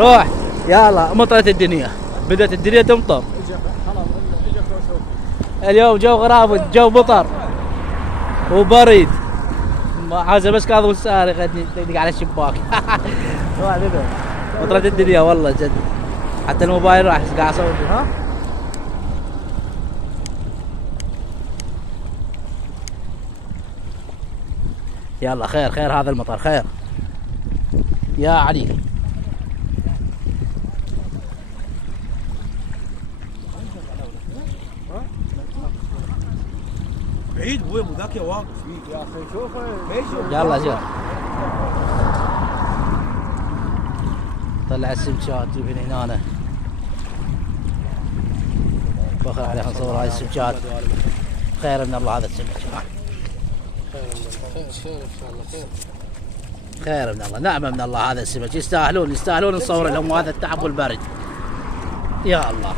روح يلا. مطرت الدنيا، بدأت الدنيا تمطر. اليوم جو غراب، الجو مطر وبريد. عايز بس كاظم الساري يدق على الشباك. مطرت الدنيا والله جد، حتى الموبايل راح قاعد اصور. ها يلا خير خير، هذا المطر خير يا علي. بعيد ابوي، ابو ذاك واقف يا اخي شوفه. يلا جل طلع السمكات من هنا. بخل عليه نصور هاي السمكات. خير من الله هذا السمك. خير من الله، نعمة من الله هذا السمك. يستاهلون نصور لهم هذا التعب والبرد. يا الله.